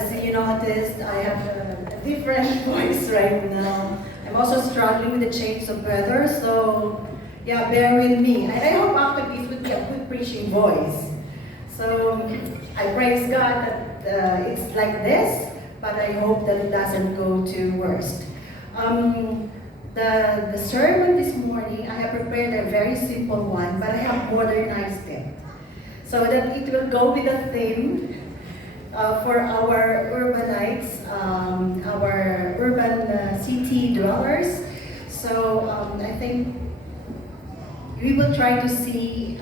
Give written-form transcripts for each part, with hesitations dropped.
as you noticed, I have a different voice right now. I'm also struggling with the change of weather, so yeah, bear with me. And I hope after this would be a good preaching voice. So I praise God that it's like this, but I hope that it doesn't go to worst. The sermon this morning, I have prepared a very simple one, but I have modernized it so that it will go with the theme for our urbanites, our urban city dwellers. So I think we will try to see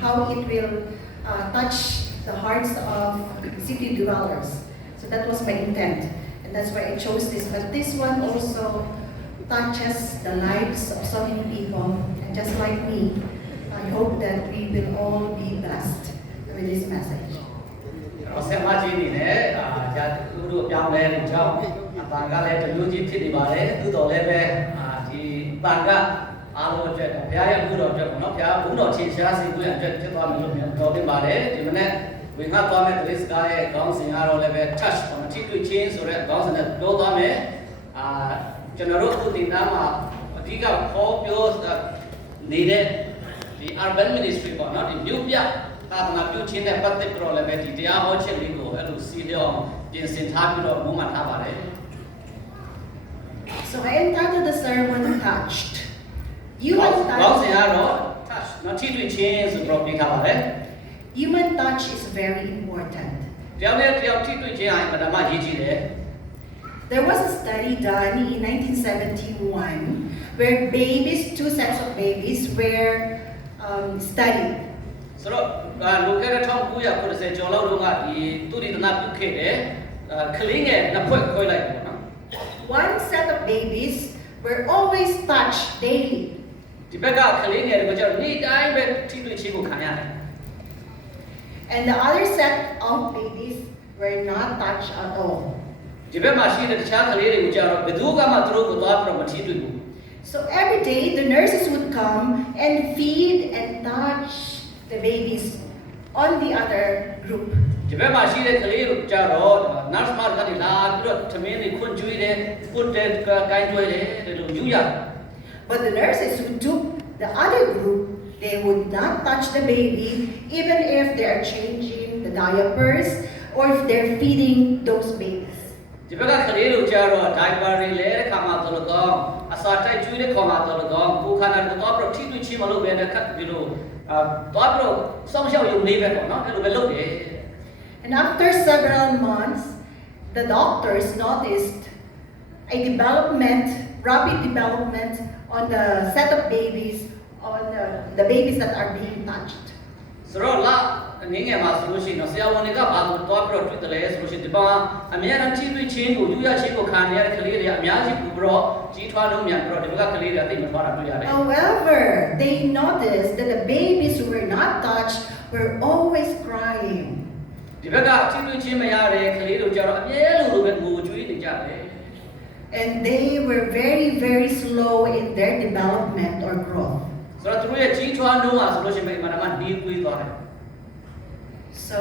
how it will touch the hearts of city dwellers. So that was my intent, and that's why I chose this. But this one also touches the lives of so many people, and just like me, I hope that we will all be blessed with this message. ဆက်မကြီးနေနဲ့ဒါသူတို့ပြောင်းလဲနေကြောင်းအပန်ကလည်းတမျိုးကြီးဖြစ်နေပါတယ်သို့တော်လည်းပဲဒီပန်ကအားလုံးအတွက်ဘုရားရဲ့ဘုတော်အတွက်ပေါ့နော်ဘုရားဘုတော်ချင်းရှားစီကိုအတွက်ဖြစ်သွားမယ်လို့ပြောတင်ပါတယ်ဒီမနေ့ဝင်ခါသွားမဲ့တရစ်ကားရဲ့ခေါင်းစဉ်ကတော့လည်းပဲ touch ပေါ့နော်ထိတွေ့ချင်းဆိုတဲ့ခေါင်းစဉ်နဲ့ပြောသွားမယ်ကျွန်တော်တို့အခုဒီနားမှာအဓိကခေါ်ပြောနေတဲ့ဒီ urban ministry ပေါ့နော်ဒီမြို့ပြသာသနာပြုခြင်းနဲ့ပတ်သက်ပြီးတော့လည်းပဲဒီတရားဟောချက်လေးကိုအဲ့လိုစီလျောင်းပြင်ဆင်ထားပြီးတော့မုံမှတ်ထားပါတယ် So I entitled the sermon Touched. Human touch နော်ထိတွေ့ခြင်းဆိုတော့ပြထားပါတယ် Human touch is very important. တယောက်နဲ့တယောက်ထိတွေ့ခြင်းဟာအမှန်တမ်းအရေးကြီးတယ် There was a study done in 1971 where two sets of babies were studied. ဆိုတော့လူကတဲ့1990ကျော်လောက်တုန်းကဒီသူရိသနာပြုခဲ့တယ်ကလေးငယ်နှစ်ဖွဲ့ခွဲလိုက်ပေါ့နော် One set of babies were always touched daily. ဒီဘက်ကကလေးငယ်တွေကကျတော့နေ့တိုင်းပဲထိတွေ့ခြင်းကိုခံရတယ် And the other set of babies were not touched at all. ဒီဘက်မှာရှိတဲ့တခြားကလေးတွေကိုကျတော့ဘယ်သူကမှသူတို့ကိုသွားပြီးတော့မထိတွေ့ဘူး So every day the nurses would come and feed and touch the babies on the other group. ဒီဘက်မှာရှိတဲ့ကလေးတို့ကြတော့ nurse မကနေလာပြီးတော့သမင်းတွေခွန့်ကျွေးတယ်ပုတ်တယ်ကိုင်းကျွေးတယ်ဒီလိုယူရတယ် But the nurses who took the other group, they would not touch the baby even if they are changing the diapers or if they're feeding those babies. ဒီဘက်ကကလေးတို့ကြတော့ diaper တွေလဲတဲ့ခါမှာတော့လကောအစာတိုက်ကျွေးတဲ့ခါမှာတော့လကောကိုခန္ဓာကတော့ပြီးတော့ထိတွေ့ချင်းမလုပ်ဘဲနဲ့ခက်ပြီးတော့သွားပြီးတော့စောင့်ရှောက်ရုံလေးပဲပေါ့နော်အဲ့လိုပဲလုပ်တယ် And after several months, the doctors noticed a rapid development on the set of babies, on the babies that are being touched. ဆိုတော့လာငင်းငယ်မှာဆိုလို့ရှိရင်တော့ဆရာဝန်တွေကဘာလို့သွားပြီးတော့တွေ့တယ်လဲဆိုလို့ရှိရင်ဒီပါအများအားထိတွေ့ချင်းကိုယူရချင်းကိုခံရတဲ့ကလေးတွေအများကြီးပူပြီးတော့ကြီးထွားလုံးမြန်ပြီးတော့ဒီဘက်ကကလေးတွေသိမထွားတာတွေ့ရတယ် However, they noticed that the babies who were not touched were always crying. ဒီဘက်ကထိတွေ့ချင်းမရတဲ့ကလေးတို့ကြတော့အမြဲလိုပဲငိုကြွေးနေကြတယ် And they were very, very slow in their development or growth. ဆိုတော့သူတို့ရဲ့ကြီးထွားနှုန်းဟာဆိုလို့ရှိရင်အမှန်တမ်းနှီးကွေးသွားတယ် So,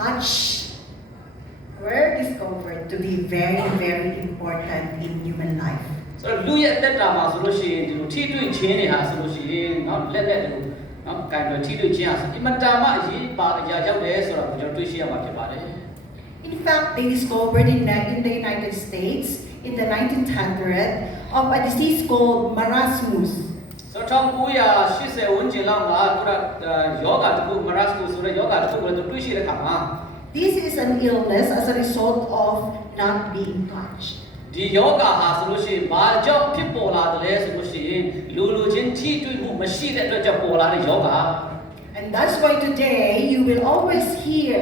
touch were discovered to be very, very important in human life. ဆိုတော့လူရဲ့အသက်တာမှာဆိုလို့ရှိရင်ဒီလိုထိတွေ့ချင်းတွေဟာဆိုလို့ရှိရင်နော်လက်နဲ့တူနော်ကံတွေထိတွေ့ချင်းဟာဆိုအမှန်တမ်းအရေးပါအရာရောက်တယ်ဆိုတော့ကျွန်တော်တွေ့ရှိရမှာဖြစ်ပါတယ် In fact, they discovered in the United States in the 1900s of a disease called marasmus. So 1980 ဝန်းကျင်လောက်မှာသူကယောဂတခု marasmus ဆိုတဲ့ယောဂတခုကိုလည်းတွေ့ရှိတဲ့အခါမှာ This is an illness as a result of not being touched. ဒီယောဂဟာဆိုလို့ရှိရင်ဘာကြောင့်ဖြစ်ပေါ်လာတယ်လဲဆိုလို့ရှိရင်လူချင်းထိတွေ့မှုမရှိတဲ့အတွက်ကြောင့်ပေါ်လာတဲ့ယောဂ And that's why today you will always hear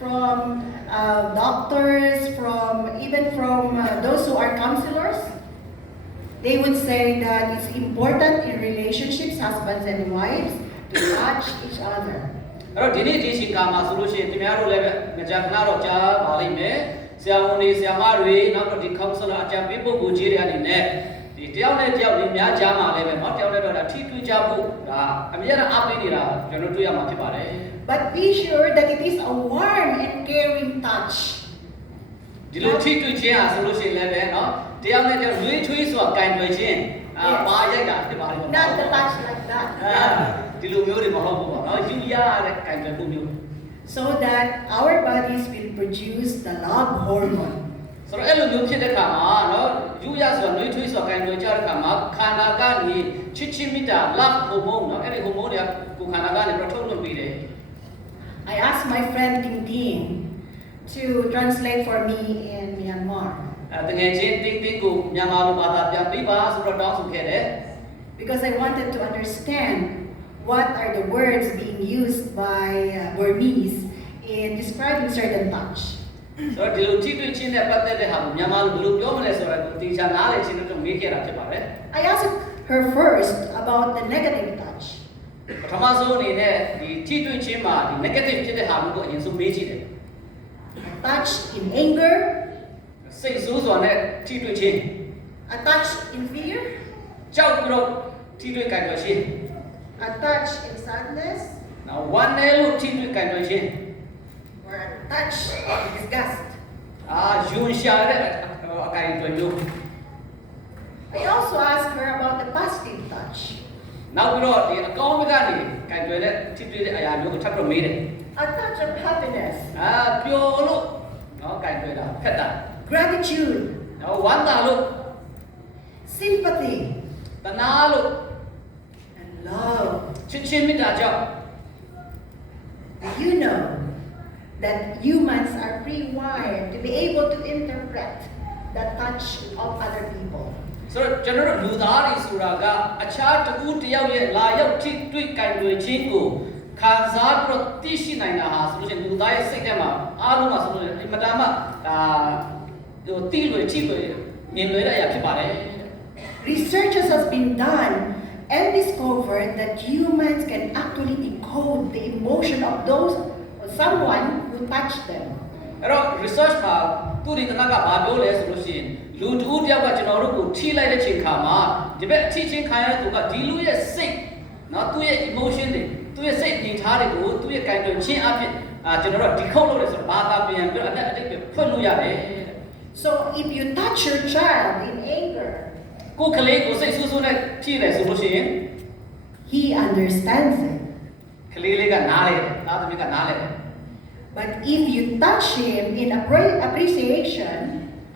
from doctors, even from those who are counselors. They would say that it's important in relationships, husbands and wives, to touch each other. အဲ့တော့ဒီနေ့ဒီချိန်ကမှာဆိုလို့ရှိရင်ခင်ဗျားတို့လည်းပဲမကြာခဏတော့ကြားပါလိမ့်မယ်ဆရာဝန်တွေဆရာမတွေနောက်တော့ဒီ counselor အကြံပေးပုဂ္ဂိုလ်ကြီးတွေအနေနဲ့ဒီတယောက်နဲ့တယောက်တွေများကြားမှာလည်းပဲเนาะတယောက်နဲ့တော့ဒါထိတွေ့ကြဖို့ဒါအများအားအားပေးနေတာကျွန်တော်တွေ့ရမှာဖြစ်ပါတယ် But be sure that it is a warm and caring touch. ဒီလိုထိတွေ့ခြင်းဟာဆိုလို့ရှိရင်လည်းပဲเนาะတရားနဲ့တရားလွေးထွေးဆိုတာကင်တွယ်ခြင်းပါရိုက်တာဖြစ်ပါလိမ့်မယ် Not the touch like that. ဒီလိုမျိုးတွေမဟုတ်ဘူးပေါ့เนาะယူရတဲ့ကင်တွယ်မှုမျိုး So that our bodies will produce the love hormone. ဆိုတော့အဲ့လိုမျိုးဖြစ်တဲ့အခါမှာเนาะယူရဆိုတာလွေးထွေးဆိုတာကင်တွယ်ကြတဲ့အခါမှာခန္ဓာကနေချစ်ချင်းမေတ္တာ love hormone เนาะအဲ့ဒီ hormone တွေကကိုယ်ခန္ဓာကနေပြီးတော့ထုတ်လွှတ်ပေးတယ် I asked my friend Ting Ting to translate for me in Myanmar. တကယ်ချင်းတင်းတင်းကိုမြန်မာလိုဘာသာပြန်ပြီးပါဆိုတော့တောင်းဆိုခဲ့တယ် Because I wanted to understand what are the words being used by Burmese in describing certain touch. ဆိုတော့ဒီလိုထိတွေ့ခြင်းနဲ့ပတ်သက်တဲ့ဟာကိုမြန်မာလိုဘယ်လိုပြောမလဲဆိုတာကိုသိချာနားလည်ခြင်းတော့မေးခဲ့တာဖြစ်ပါတယ် I asked her first about the negative touch. ပထမဆုံးအနေနဲ့ဒီထိတွေ့ခြင်းမှာဒီ negative ဖြစ်တဲ့ဟာမျိုးကိုအရင်ဆုံးမေးကြည့်တယ် A touch in anger, စိတ်ဆိုးစွာနဲ့ထိတွေ့ခြင်း a touch in fear, ကြောက်ပြီးတော့ထိတွေ့ကြိုက်တွေ့ခြင်း a touch in sadness, နောက်ဝမ်းနည်းလို့ထိတွေ့ကြိုက်တွေ့ခြင်း or a touch in disgust. ယွန်ရှာတဲ့အကိုင်တွေ့မျိုး I also asked her about the positive touch. နောက်ပြီးတော့ဒီအကောင်းဘက်ကနေကြိုက်တွေ့တဲ့ထိတွေ့တဲ့အရာမျိုးကိုထပ်ပြီးမေးတယ် A touch of happiness, ပျော်လို့နော်ကြိုက်တွေ့တာဖက်တာ gratitude, နော်ဝမ်းသာလို့ sympathy, တနာလို့ and love. ချစ်ချင်းမေတ္တာကြောင့် You know that humans are pre-wired to be able to interpret the touch of other people. ဆိုတော့ကျွန်တော်တို့လူသားတွေဆိုတာကအခြားတစ်ဦးတစ်ယောက်ရဲ့လာရောက်ထိတွေ့ကြိုက်တွေ့ခြင်းကိုခံစားပြီးတော့သိရှိနိုင်တာဟာဆိုလို့ရှိရင်လူသားရဲ့စိတ်ထဲမှာအားလုံးမှာဆိုလို့ရှိရင်အမတန်မှတိလွယ်ထိလွယ်မြင်လွယ်တဲ့အရာဖြစ်ပါတယ် Researches has been done and discovered that humans can actually decode the emotion of those or someone who touched them. အဲ့တော့ research ကသူဒီကနကဘာပြောလဲဆိုလို့ရှိရင်လူတစ်ဦးတစ်ယောက်ကကျွန်တော်တို့ကိုထိလိုက်တဲ့ချိန်ခါမှာဒီဘက်အထိချင်းခံရတဲ့သူကဒီလူရဲ့စိတ်နော်သူ့ရဲ့ emotion တွေသူ့ရဲ့စိတ်အနေထားတွေကိုသူ့ရဲ့ကြိုင်တွယ်ခြင်းအဖြစ်ကျွန်တော်တို့ decode လုပ်တယ်ဆိုတော့ဘာသာပြန်ပြီးတော့အတိတ်ပဲဖွင့်လို့ရတယ် So if you touch your child in anger, ကိုယ်ကလေးကိုစိတ်ဆူဆူနဲ့ထိတယ်ဆိုလို့ရှိရင် he understands it. ကလေးလေးကနားလေတယ်သားသမီးကနားလေတယ် But if you touch him in appreciation,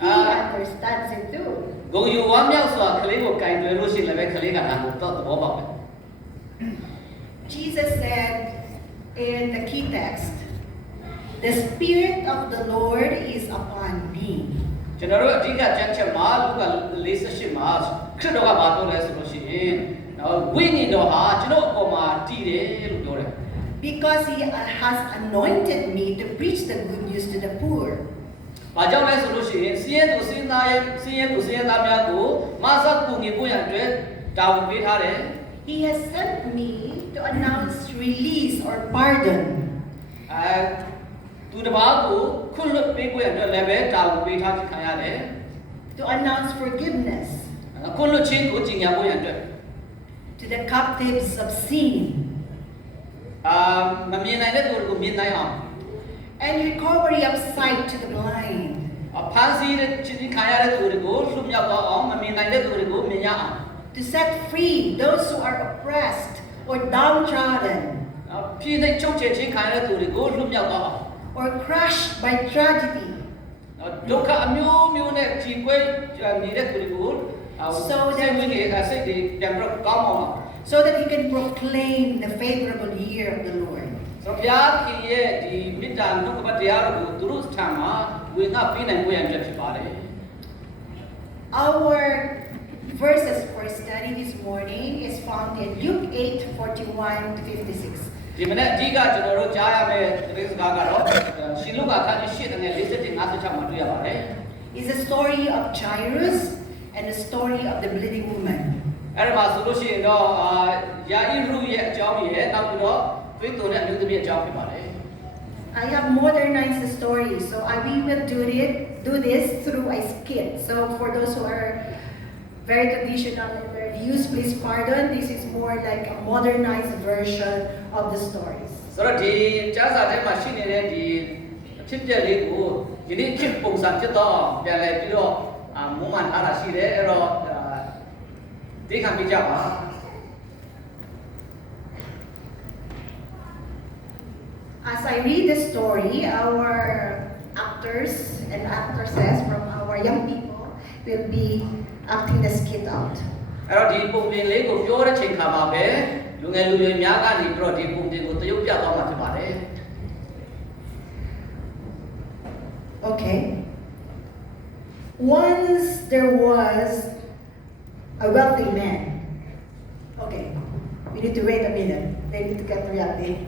he understands it too. ဂုဏ်ယူဝမ်းမြောက်စွာကလေးကိုကြိုင်တွယ်လို့ရှိရင်လည်းကလေးကနားကိုတော့သဘောပေါက်တယ် Jesus said in the key text, "The Spirit of the Lord is upon me." ကျွန်တော်တို့အဓိကကျမ်းချက်မှာလူက48မှာခရစ်တော်ကဘာပြောလဲဆိုလို့ရှိရင်ဝိညာဉ်တော်ဟာကျွန်တော်အပေါ်မှာတည်တယ်လို့ပြောတယ် Because he has anointed me to preach the good news to the poor. ။ဘာကြောင့်လဲဆိုလို့ရှိရင်စည်ရဲသူစည်သားများကိုမဆတ်ကူညီဖို့ရန်အတွက်တာဝန်ပေးထားတယ် He has sent me to announce release or pardon. သူတစ်ပါးကိုခွင့်လွှတ်ပေးဖို့ရန်အတွက်လည်းပဲတာဝန်ပေးထားခံရတယ် To announce forgiveness ။ခွင့်လွှတ်ခြင်းကိုကြီးညာဖို့ရန်အတွက် to the captives of sin မမြင်နိုင်တဲ့သူတွေကိုမြင်နိုင်အောင် and recovery of sight to the blind. ဖန်ဆီးတဲ့ခြင်းခံရတဲ့သူတွေကိုလွတ်မြောက်သွားအောင်မမြင်နိုင်တဲ့သူတွေကိုမြင်ရအောင် To set free those who are oppressed or downtrodden ပြည်သိချုပ်ချယ်ခြင်းခံရတဲ့သူတွေကိုလွတ်မြောက်သွားအောင် or crushed by tragedy. ဒုက္ခအမျိုးမျိုးနဲ့ကြီးကွဲနေတဲ့သူတွေကိုစိတ်ဝင်နေစိတ်တွေပြန်ပြီးကောင်းအောင် so that he can proclaim the favorable year of the Lord. ဆိုဘုရားခင်ရဲ့ဒီမေတ္တာနှုတ်ကပတ်တရားကိုသူတို့ထံမှာဝင်ငါပေးနိုင်ဖို့ရန်ဖြစ်ပါတယ် Our verses for study this morning is found in Luke 8:41 to 56. ဒီမနေ့အဓိကကျွန်တော်တို့ကြားရမယ့်သတင်းစကားကတော့ရှင်လုကာခန်းကြီး8နဲ့47 56မှာတွေ့ရပါတယ် It's a story of Jairus and a story of the bleeding woman. အဲ့ဒီမှာဆိုလို့ရှိရင်တော့ယာဣရုရဲ့အကြောင်းရဲ့နောက်ပြီးတော့သွေးသွန်တဲ့အမျိုးသမီးအကြောင်းဖြစ်ပါတယ် I have modernized the story, so we will do this through a skit. So for those who are very traditional in their views, please pardon. This is more like a modernized version of the stories. ဆိုတော့ဒီကျမ်းစာထဲမှာရှိနေတဲ့ဒီ ဖြစ်တဲ့လေးကိုဒီနေ့ဖြစ်ပုံစံဖြစ်တော့ပြန်လဲပြီးတော့မုံမှန်ထားတာရှိတယ်အဲ့တော့ဒီခံပြကြပါ As I read the story, our actors and actresses from our young people will be acting the skit out. အဲ့တော့ဒီပုံပြင်လေးကိုပြောတဲ့ချိန်ခါမှာပဲလူငယ်လူရွယ်များကနေပြီးတော့ဒီပုံပြင်ကိုတရုပ်ပြသွားမှာဖြစ်ပါတယ် Okay. Once there was a wealthy man. Okay, we need to wait a minute. They need to get ready.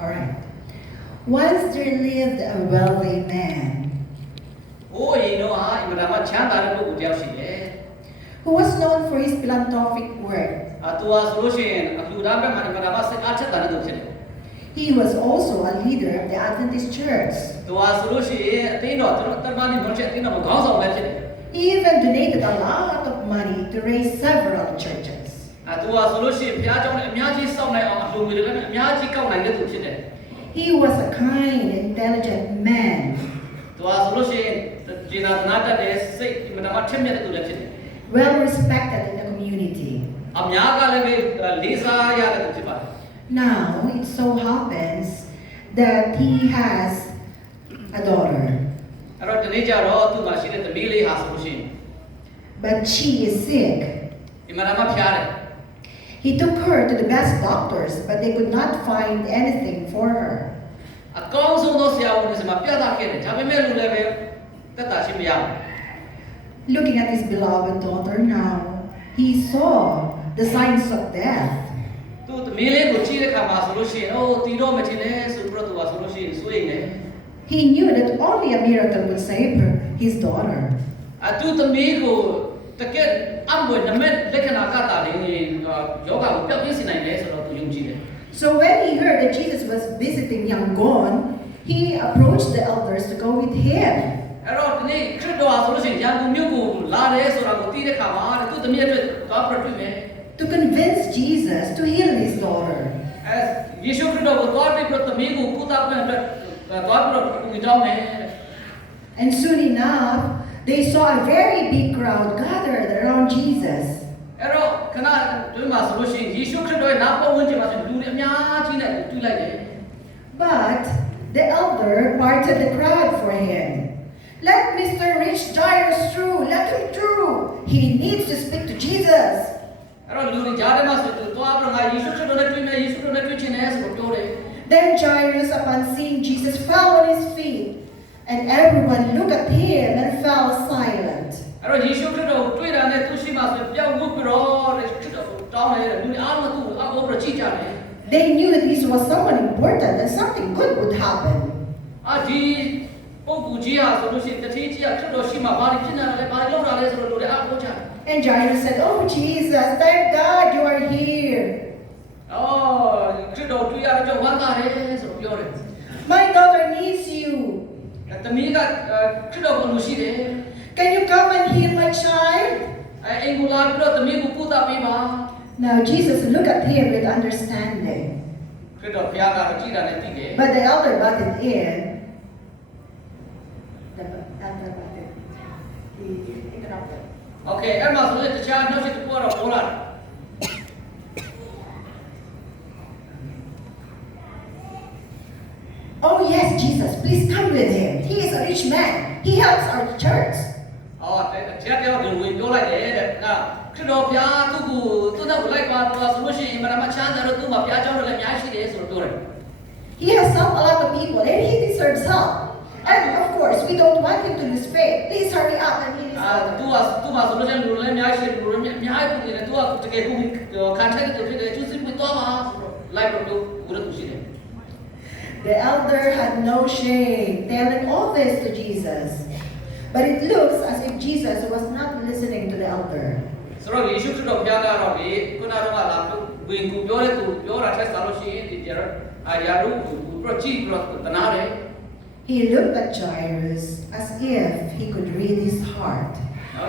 Alright. Once there lived a wealthy man. Oh, you know, you know, I'm a chant that I would tell you. Who was known for his philanthropic work. He was also a leader of the Adventist church. He even donated a lot of money to raise several churches. He was a kind, intelligent man. Well respected in the community. Now, it so happens that he has a daughter. But she is sick. He took her to the best doctors, but they could not find anything for her. Looking at his beloved daughter now, he saw the signs of death. He knew that only a miracle would save her, his daughter. So when he heard that Jesus was visiting Yangon, he approached the elders to go with him. To convince Jesus to heal his daughter. And soon enough, they saw a very big crowd gathered around Jesus. But the elder parted the crowd for him. Let Mr. Rich Jairus through. Let him through. He needs to speak to Jesus. Then Jairus, upon seeing Jesus, fell on his feet, and everyone looked at him and fell silent. They knew this was someone important and something good would happen. And Jairus said, "Oh Jesus, thank God you are here. My daughter needs you. Can you come and heal my child?" Now Jesus looked at him with understanding. But the elder butted in. He interrupted. Okay, I'm not going to charge no to pour a polar. Oh yes, Jesus, please come with him. He is a rich man. He helps our church. အော်တရားပြောတယ်ဝင်ပြောလိုက်တယ်တဲ့။နော်ခရစ်တော်ဘုရားသူ့ကိုလိုက်ပါတော့ဆိုလို့ရှိရင်မနမချမ်းသာတော့သူ့မှာဘုရားကျောင်းတော်လည်းအများကြီးရှိတယ်ဆိုတော့ပြောတယ် He has helped a lot of people and he deserves help. And of course, we don't want him to lose faith. Please hurry up and heal his သူ elder. မှာဆိုလို့ရှိရင်လူလည်းအများကြီးရှိတယ်လူလည်းအများကြီးပုံနေတယ်သူကတကယ်ကိုခံထိုက်တဲ့သူဖြစ်တယ်သူစစ်ပြီးတော့မှာဆိုတော့လိုက်တော့ပြောဦးရသူရှိတယ် The elder had no shame telling all this to Jesus. But it looks as if Jesus was not listening to the elder. ဆိုတော့ယေရှုခရစ်တော်ဘုရားကတော့ဒီခုနကတော့လာဝင်ကူပြောတဲ့သူပြောတာထက်စားလို့ရှိရင်ဒီရာတို့ကိုပြကြည့်ပြီးတော့တနာတယ် He looked at Jairus as if he could read his heart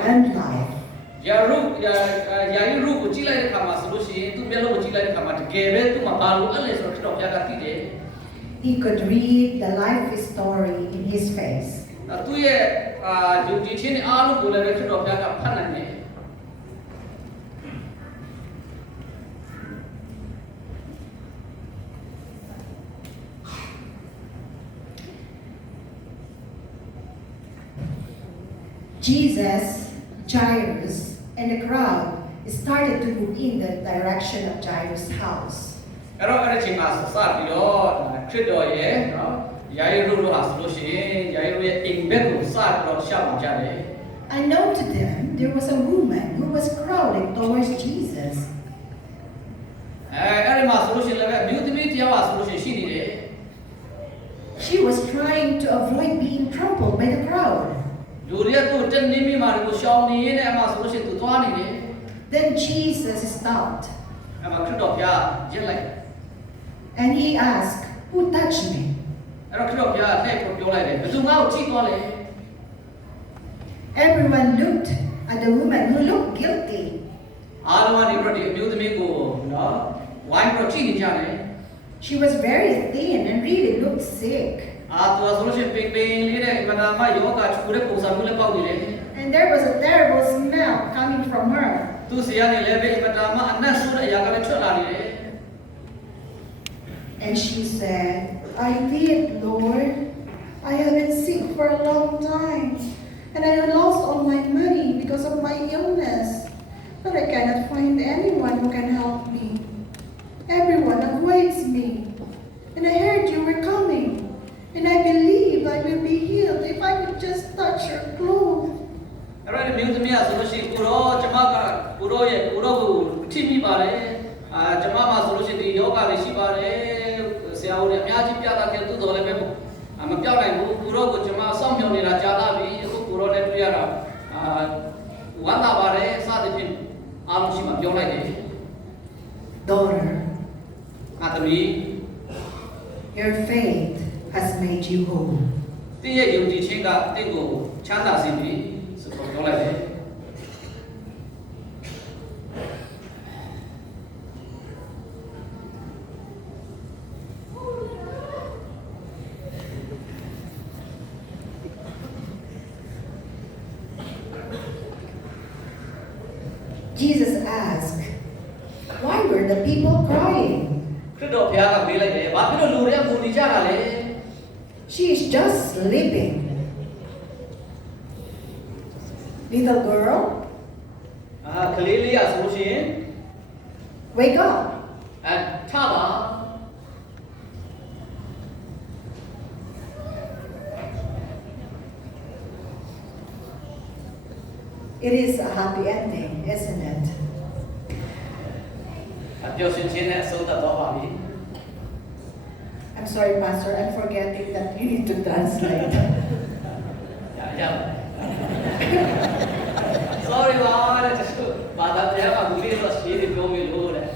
and life. ယာရုကိုကြည့်လိုက်တဲ့အခါမှာဆိုလို့ရှိရင်သူမျက်လုံးကိုကြည့်လိုက်တဲ့အခါမှာတကယ်ပဲသူ့မှာဘာလို့အဲ့လဲဆိုတော့ခရစ်တော်ဘုရားကသိတယ် He could read the life story in his face. သူရဲ့ယုံကြည်ခြင်းနဲ့အားလုံးကိုလည်းခရစ်တော်ဘုရားကဖတ်နိုင်တယ် Jesus, Jairus, and the crowd started to move in the direction of Jairus' house. အဲ့တော့အဲ့ဒီချိန်မှာစပြီးတော့ခရစ်တော်ရဲ့နော်ယာရုတို့ဟာဆိုလို့ရှိရင်ယာရုရဲ့အိမ်ဘက်ကိုစပြီးတော့ရှောက်ကြတယ် Unknown to them, there was a woman who was crowding towards Jesus. အဲ့ဒီမှာဆိုလို့ရှိရင်လည်းအမျိုးသမီးတယောက်ဟာဆိုလို့ရှိရင်ရှိနေတယ် She was trying to avoid being trampled by the crowd. လူတွေကသူ့တက်နေမိမှာကိုရှောင်နေရတဲ့အမှဆိုလို့ရှိရင်သူသွားနေတယ် Then Jesus stopped အဲ့မှာခရစ်တော်ဘုရားရက်လိုက် and he asked, "Who touched me?" အဲ့တော့ခရစ်တော်ဘုရားလှည့်ပြီးပြောလိုက်တယ်ဘယ်သူငါ့ကိုကြည့်သွားလဲ Everyone looked at the woman who looked guilty. အားလုံးကနေပြီးတော့ဒီအမျိုးသမီးကိုနော်ဝိုင်းပြီးတော့ကြည့်နေကြတယ် She was very thin and really looked sick. သူဆိုလို့ရှိရင်ပင်လေးတဲ့မနာမယောဂချူတဲ့ပုံစံမျိုးလည်းပေါက်နေတယ် And there was a terrible smell coming from her. သူစီကနေလည်းပဲမနာမအနတ်ဆိုတဲ့အရာကလည်းထွက်လာနေတယ် And she said, "I did, Lord. I have been sick for a long time, and I have lost all my money because of my illness. But I cannot find anyone who can help me. Everyone avoids me. And I heard you were coming, and I believe I will be healed if I could just touch your clothes." အဲ့ဒါမျိုးသမီးကဆိုလို့ရှိရင်ကိုရောကျမကကိုရောကိုထိမိပါတယ်ကျမမှာဆိုလို့ရှိရင်ဒီယောဂတွေရှိပါတယ်ဆရာဦးလည်းအများကြီးပြတာခဲ့သူ့တော်လည်းပဲမပြောက်နိုင်ဘူးကိုရောကိုကျမစောင့်မျှော်နေတာကြာလာပြီအခုကိုရောနဲ့တွေ့ရတာဝမ်းသာပါတယ်စသဖြင့်အားလုံးရှိမှပြောလိုက်တယ် Daughter, သမီး your faith has made you whole. တင်းရဲ့ယုံကြည်ခြင်းကတင့်ကိုချမ်းသာစေပြီဆိုတော့ပြောလိုက်တယ် Jesus asked, "Why were the people crying?" ခရစ်တော်ဘုရားကမေးလိုက်တယ်ဘာဖြစ်လို့လူတွေကငိုနေကြတာလဲ She is just sleeping. Little girl, ကလေးလေးอ่ะဆိုလို့ရှိရင် wake up. ထပါ It is a happy ending, isn't it? ပျော်ရွှင်ခြင်းနဲ့အဆုံးသတ်သွားပါပြီ I'm sorry, Pastor, I'm forgetting that you need to translate. ရ Sorry ပါတဲ့ကျတော့ဘာသာတရားမှာဘူးလေးတော့ရှင်းနေပြောမိလို့တဲ့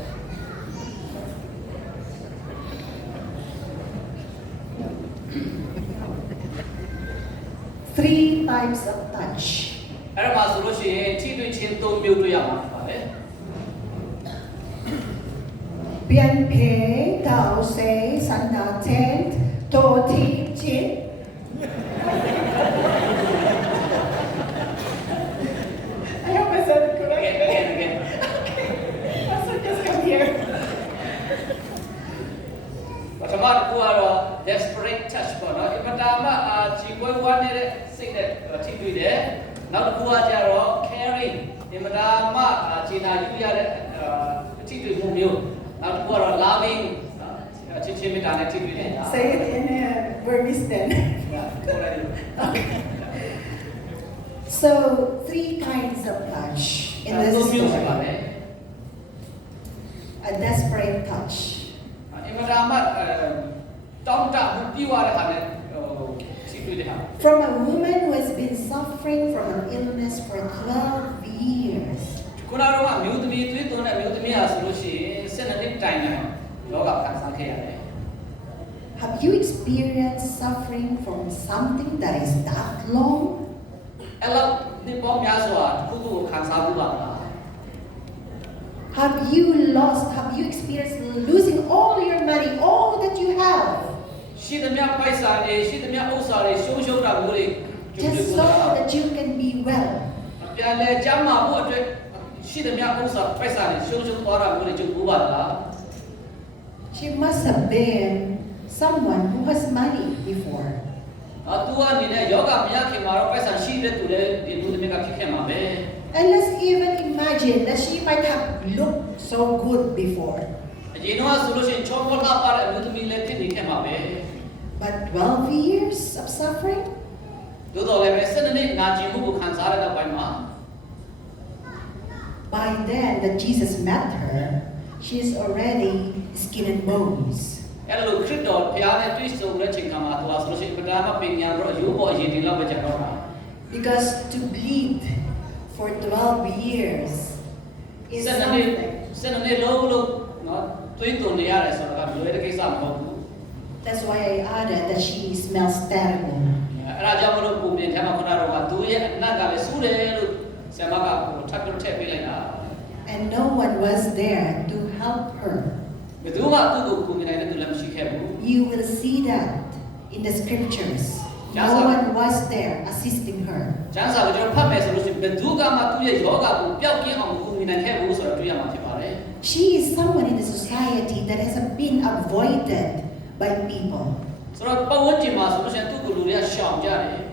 Three types of touch. အဲ့ဒါမှဆိုလို့ရှိရင်ထိတွေ့ခြင်း၃မျိုးတွေ့ရမှာပါပဲ Bian Pe, Tao Se, Sanda Tent, To Ti Chin. I hope I said it correctly. Again. Pastor, just come here. ပထမတစ်ခုကတော့ desperate touch ပေါ့နော်အင်မတန်မှခြေပွဲဝမ်းနေတဲ့စိတ်နဲ့ထိတွေ့တယ်နောက်တစ်ခုကကျတော့ caring အင်မတန်မှခြေနာယူရတဲ့အထိတွေ့မှုမျိုးနောက်တစ်ခုကတော့ loving ချစ်ချင်းမေတ္တာနဲ့ထိတွေ့တယ် Say it in Burmese then. So 3 kinds of touch in this story. A desperate touch. အင်မတန်မှတောင်းတမှုပြီးသွားတဲ့ခါနဲ့ထိတွေ့တဲ့ဟာ From a woman who has been suffering from an illness for 12 years. ခုနကတော့မျိုးသမီးသွေးသွန်းတဲ့မျိုးသမီးဟာဆိုလို့ရှိရင်12နှစ်တိုင်နဲ့ယောဂခံစားခဲ့ရတယ် Have you experienced suffering from something that is that long? အဲ့လောက်နှစ်ပေါင်းများစွာခုခုကိုခံစားမှုပါလား Have you experienced losing all your money, all that you have? ရှိသမျှပိုက်ဆံတွေရှိသမျှဥစ္စာတွေရှုံးတာမျိုးတွေကျုပ် Just တို့ so that you can be well. ပြန်လဲကျမ်းမာဖို့အတွက်ရှိသမျှဥစ္စာပိုက်ဆံတွေရှုံးသွားတာမျိုးတွေကျုပ်ဘူးပါလား She must have been someone who has money before. သူကနေနဲ့ယောဂမရခင်မှာတော့ပိုက်ဆံရှိတဲ့သူလည်းဒီလူတွေကဖြစ်ခဲ့မှာပဲ And let's even imagine that she might have looked so good before. အရင်တော့ဆိုလို့ရှိရင်ချောမောလှပတဲ့အမျိုးသမီးလည်းဖြစ်နေခဲ့မှာပဲ But 12 years of suffering? သို့တော်လည်းပဲ12နှစ်နာကျင်မှုကိုခံစားရတဲ့ဘက်မှာ By then that Jesus met her, she is already skin and bones. အဲ့လိုခရစ်တော်ဘုရားနဲ့တွေ့ဆုံတဲ့ချိန်မှာသူဟာဆိုလို့ရှိရင်ပထမပညာတော့အယိုးပေါ်အရင်တင်လောက်ပဲကြာတော့တာ Because to bleed for 12 years is 12 something. နှစ်လုံးလို့နော်သွေးသွန်နေရတယ်ဆိုတာကလွယ်တဲ့ကိစ္စမဟုတ်ဘူး That's why I added that she smells terrible. အဲ့ဒါကြောင့်မလို့ပုံပြင်ထဲမှာခုနကတော့သူရဲ့အနံ့ကလည်းစူးတယ်လို့ဆရာမကထပ်ပြီးထည့်ပေးလိုက်တာ And no one was there to help her. ဘယ်သူမှသူ့ကိုကူညီနိုင်တဲ့သူလည်းမရှိခဲ့ဘူး You will see that in the scriptures. No one was there assisting her. ကျမ်းစာကိုကျွန်တော်ဖတ်မယ်ဆိုလို့ရှိရင်ဘယ်သူကမှသူ့ရဲ့ယောဂကိုပျောက်ကင်းအောင်ကူညီနိုင်ခဲ့ဘူးဆိုတော့တွေ့ရမှာဖြစ်ပါတယ် She is someone in the society that has been avoided by people. ဆိုတော့ပတ်ဝန်းကျင်မှာဆိုလို့ရှိရင်သူ့ကိုလူတွေကရှောင်ကြတယ်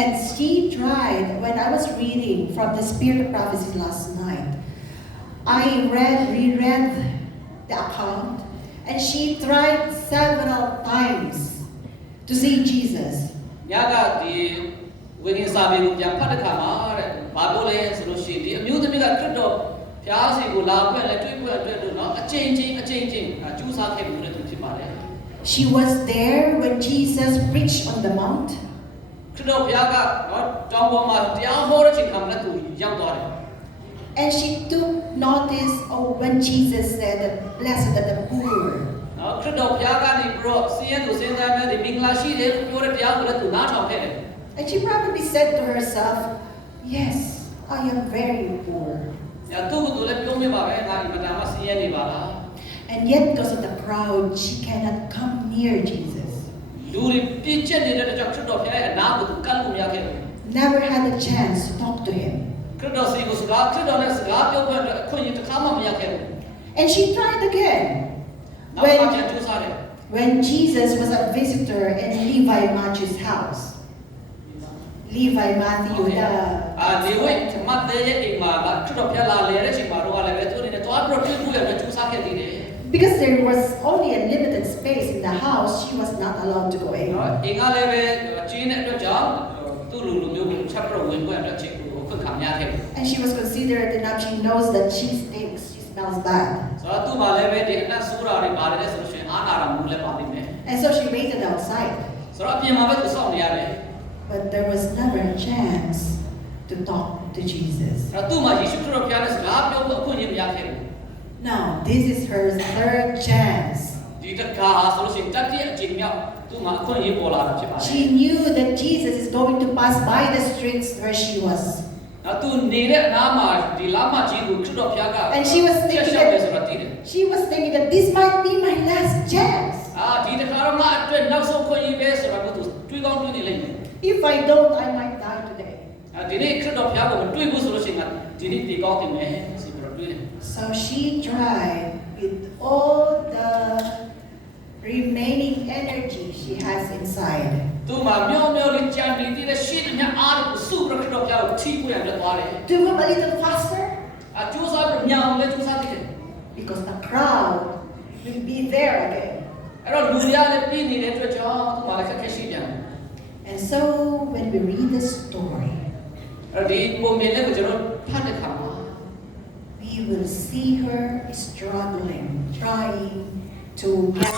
And she tried, when I was reading from the Spirit of Prophecy last night, I reread the account, and she tried several times to see Jesus. ညကဒီဝိညာဉ်စာပေကိုပြန်ဖတ်တဲ့အခါမှာတဲ့ဘာလို့လဲဆိုလို့ရှိရင်ဒီအမျိုးသမီးကခရစ်တော်ဘုရားရှင်ကိုလာပွင့်လဲတွေ့ပွင့်အတွက်လို့နော်အချိန်ချင်းကျူးစားခဲ့မှုနဲ့သူဖြစ်ပါတယ် She was there when Jesus preached on the mount. ခရစ်တော်ဘုရားကနော်တောင်ပေါ်မှာတရားဟောတဲ့ချိန်ခါမှာသူရောက်သွားတယ် And she took notice of when Jesus said that blessed are the poor. နော်ခရစ်တော်ဘုရားကနေပြီးတော့ဆင်းရဲသူစင်သားများဒီမင်္ဂလာရှိတယ်လို့ပြောတဲ့တရားကိုလည်းသူနားထောင်ခဲ့တယ် And she probably said to herself, yes, I am very poor. သူ့ကိုလည်းပြောမိပါပဲငါအင်မတန်မှဆင်းရဲနေပါလား And yet because of the crowd, she cannot come near Jesus. လူတွေပြည့်ကျက်နေတဲ့ကြောင့်ခရစ်တော်ဘုရားရဲ့အနာကိုသူကပ်လို့မရခဲ့ဘူး Never had a chance to talk to him. ခရစ်တော်စီကိုစကားခရစ်တော်နဲ့စကားပြောဖို့အတွက်အခွင့်အရေးတစ်ခါမှမရခဲ့ဘူး And she tried again. နောက်မှပြန်ကြိုးစားတယ် When Jesus was a visitor in Levi Matthew's house. Levi Matthew, the ဒီဝိမတ်တဲ့ရဲ့အိမ်မှာခရစ်တော်ဘုရားလာလေတဲ့ချိန်မှာတော့လည်းပဲသူအနေနဲ့သွားပြီးတော့တွေ့ဖို့လည်းကြိုးစားခဲ့သေးတယ် because there was only a limited space in the house, she was not allowed to go in. အင်္ဂါလည်းပဲကျင်းတဲ့အတွက်ကြောင့်သူ့လူမျိုးကိုချက်ပြီးတော့ဝင်ပွဲအတွက်ချိန်ကိုခွင့်ခံရခဲ့တယ် And she was considerate enough, she knows that she stinks, she smells bad. ဆိုတော့သူ့မှာလည်းပဲဒီအနတ်ဆိုးတာတွေပါတယ်ဆိုလို့ရှိရင်အာနာတာမှုလည်းပါလိမ့်မယ် And so she waited outside. ဆိုတော့အပြင်မှာပဲသူစောင့်နေရတယ် But there was never a chance to talk to Jesus. အဲ့သူ့မှာယေရှုခရစ်တော်ဘုရားနဲ့စကားပြောဖို့အခွင့်အရေးမရခဲ့ဘူး Now, this is her third chance. ဒီတခါဆိုလို့ရှိရင်တတိယအကြိမ်မြောက်သူ့မှာအခွင့်အရေးပေါ်လာတာဖြစ်ပါတယ် She knew that Jesus is going to pass by the streets where she was. နောက်သူနေတဲ့အနားမှာဒီလမ်းမကြီးကိုခရစ်တော်ဘုရားက And she was thinking ဆက်တယ်ဆိုတာသိတယ် she was thinking that this might be my last chance. ဒီတခါတော့ငါအတွက်နောက်ဆုံးခွင့်ရပဲဆိုတာကိုသူတွေးကောင်းတွေးနေလိမ့်မယ် If I don't, I might die today. ဒီနေ့ခရစ်တော်ဘုရားကိုမတွေးဘူးဆိုလို့ရှိရင်ဒီနေ့ဒီကောင်းတင်မယ်ဆိုပြီးတော့တွေးတယ် So she tried with all the remaining energy she has inside. သူမှာမျောမျောလေးကြံနေတဲ့ရှိတဲ့အားကိုစုပြီးတော့ပြောင်းထိပွင့်ရသွားတယ် To move a little faster အကျိုးစားပြီးမြောင်လည်းကျိုးစားတယ် because the crowd will be there again. အဲ့တော့လူတွေကလည်းပြည်နေတဲ့အတွက်ကြောင့်သူ့မှာလည်းခက်ခဲရှိပြန်တယ် And so when we read the story, အဲ့ဒီပုံမြင်လေးကိုကျွန်တော်ဖတ်တဲ့အခါမှာ we will see her struggling, trying to get